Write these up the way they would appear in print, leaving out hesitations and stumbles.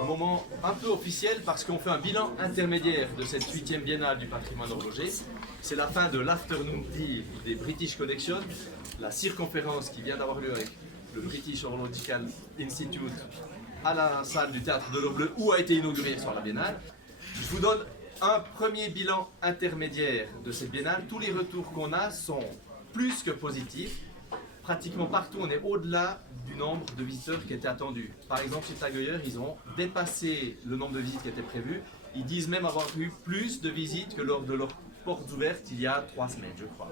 Un moment un peu officiel parce qu'on fait un bilan intermédiaire de cette 8e biennale du patrimoine horloger. C'est la fin de l'Afternoon Tea des British Connection, la circonférence qui vient d'avoir lieu avec le British Horological Institute à la salle du Théâtre de l'Or Bleu où a été inaugurée sur la biennale. Je vous donne un premier bilan intermédiaire de cette biennale. Tous les retours qu'on a sont plus que positifs. Pratiquement partout, on est au-delà du nombre de visiteurs qui étaient attendus. Par exemple, chez Tag Heuer, ils ont dépassé le nombre de visites qui étaient prévues. Ils disent même avoir eu plus de visites que lors de leurs portes ouvertes il y a 3 semaines, je crois.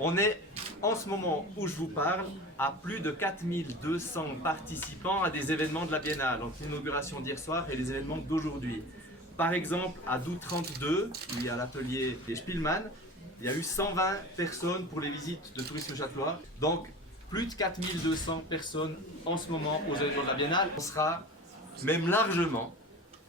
On est, en ce moment où je vous parle, à plus de 4200 participants à des événements de la Biennale, entre l'inauguration d'hier soir et les événements d'aujourd'hui. Par exemple, à Doux 32, il y a l'atelier des Spielmann, il y a eu 120 personnes pour les visites de tourisme châtelois. Donc, plus de 4200 personnes en ce moment aux événements de la Biennale. On sera même largement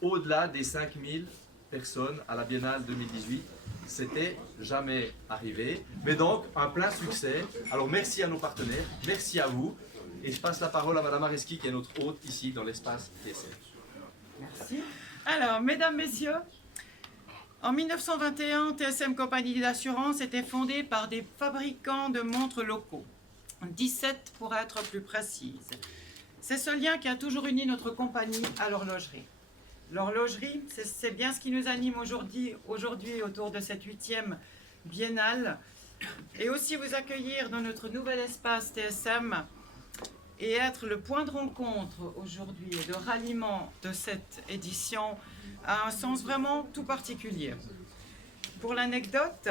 au-delà des 5000 personnes à la Biennale 2018. C'était jamais arrivé. Mais donc, un plein succès. Alors, merci à nos partenaires, merci à vous. Et je passe la parole à Madame Areski, qui est notre hôte ici dans l'espace TSM. Merci. Alors, mesdames, messieurs, en 1921, TSM Compagnie d'assurance était fondée par des fabricants de montres locaux, 17 pour être plus précise. C'est ce lien qui a toujours uni notre compagnie à l'horlogerie. L'horlogerie, c'est bien ce qui nous anime aujourd'hui autour de cette 8e biennale, et aussi vous accueillir dans notre nouvel espace TSM et être le point de rencontre aujourd'hui et de ralliement de cette édition a un sens vraiment tout particulier. Pour l'anecdote,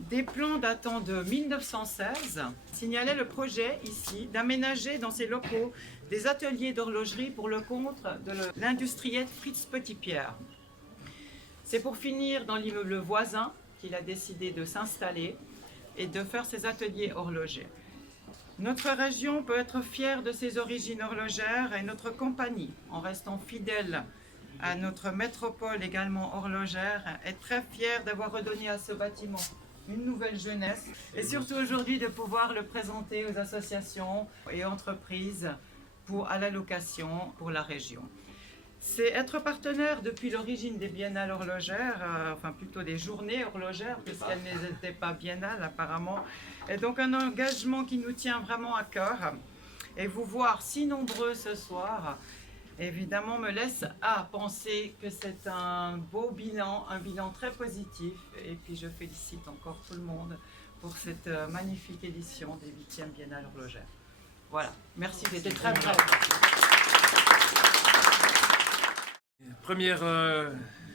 des plans datant de 1916 signalaient le projet ici d'aménager dans ces locaux des ateliers d'horlogerie pour le compte de l'industriel Fritz Petitpierre. C'est pour finir dans l'immeuble voisin qu'il a décidé de s'installer et de faire ses ateliers horlogers. Notre région peut être fière de ses origines horlogères et notre compagnie, en restant fidèle à notre métropole également horlogère, est très fière d'avoir redonné à ce bâtiment une nouvelle jeunesse et surtout aujourd'hui de pouvoir le présenter aux associations et entreprises à la location pour la région. C'est être partenaire depuis l'origine des biennales horlogères, enfin plutôt des journées horlogères, puisqu'elles n'étaient pas biennales apparemment. Et donc un engagement qui nous tient vraiment à cœur. Et vous voir si nombreux ce soir, évidemment, me laisse penser que c'est un beau bilan, un bilan très positif. Et puis je félicite encore tout le monde pour cette magnifique édition des 8e biennales horlogères. Voilà, merci, c'était très bref. Première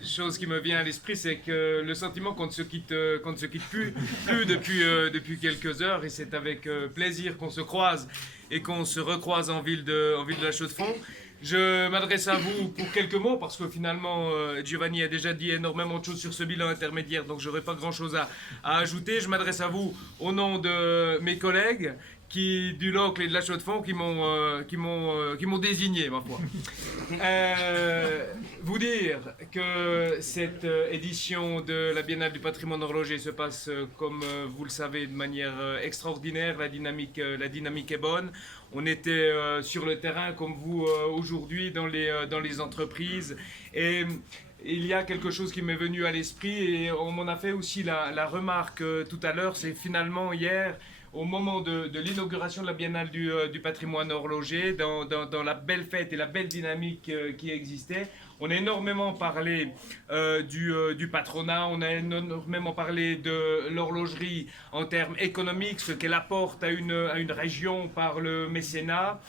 chose qui me vient à l'esprit, c'est que le sentiment qu'on ne se quitte plus depuis quelques heures, et c'est avec plaisir qu'on se croise et qu'on se recroise en ville de la Chaux-de-Fonds. Je m'adresse à vous pour quelques mots parce que finalement Giovanni a déjà dit énormément de choses sur ce bilan intermédiaire, donc j'aurai pas grand chose à ajouter. Je m'adresse à vous au nom de mes collègues du Locle et de la Chaux-de-Fonds qui m'ont désigné, ma foi. Vous dire que cette édition de la Biennale du patrimoine horloger se passe, comme vous le savez, de manière extraordinaire. La dynamique est bonne. On était sur le terrain comme vous aujourd'hui dans les entreprises. Et il y a quelque chose qui m'est venu à l'esprit et on m'en a fait aussi la remarque tout à l'heure. C'est finalement hier, au moment de l'inauguration de la Biennale du patrimoine horloger, dans la belle fête et la belle dynamique qui existait, on a énormément parlé du patronat, on a énormément parlé de l'horlogerie en termes économiques, ce qu'elle apporte à une région par le mécénat,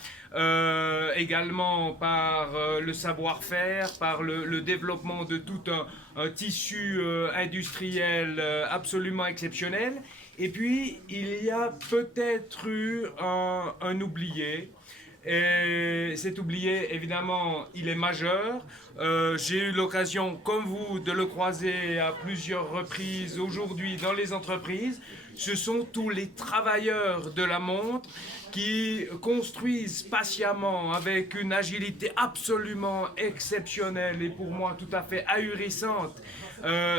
également par le savoir-faire, par le développement de tout un tissu industriel absolument exceptionnel. Et puis, il y a peut-être eu un oublié. Et cet oublié, évidemment, il est majeur. J'ai eu l'occasion, comme vous, de le croiser à plusieurs reprises aujourd'hui dans les entreprises. Ce sont tous les travailleurs de la montre qui construisent patiemment avec une agilité absolument exceptionnelle et pour moi tout à fait ahurissante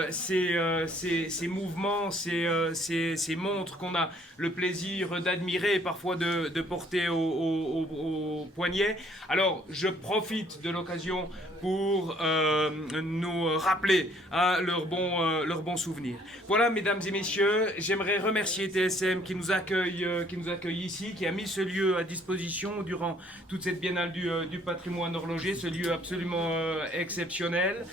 ces mouvements, ces montres qu'on a le plaisir d'admirer et parfois de porter au poignet. Alors, je profite de l'occasion pour nous rappeler leurs bons souvenirs. Voilà, mesdames et messieurs, j'aimerais remercier TSM qui nous accueille ici, qui a mis ce lieu à disposition durant toute cette biennale du patrimoine horloger, ce lieu absolument exceptionnel.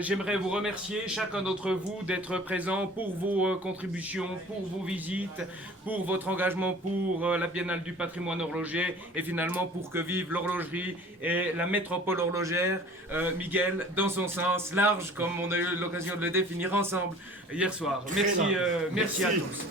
J'aimerais vous remercier, chacun d'entre vous, d'être présent pour vos contributions, pour vos visites, pour votre engagement pour la biennale du patrimoine horloger et finalement pour que vive l'horlogerie et la métropole horlogère. Miguel, dans son sens large, comme on a eu l'occasion de le définir ensemble hier soir. Merci à tous.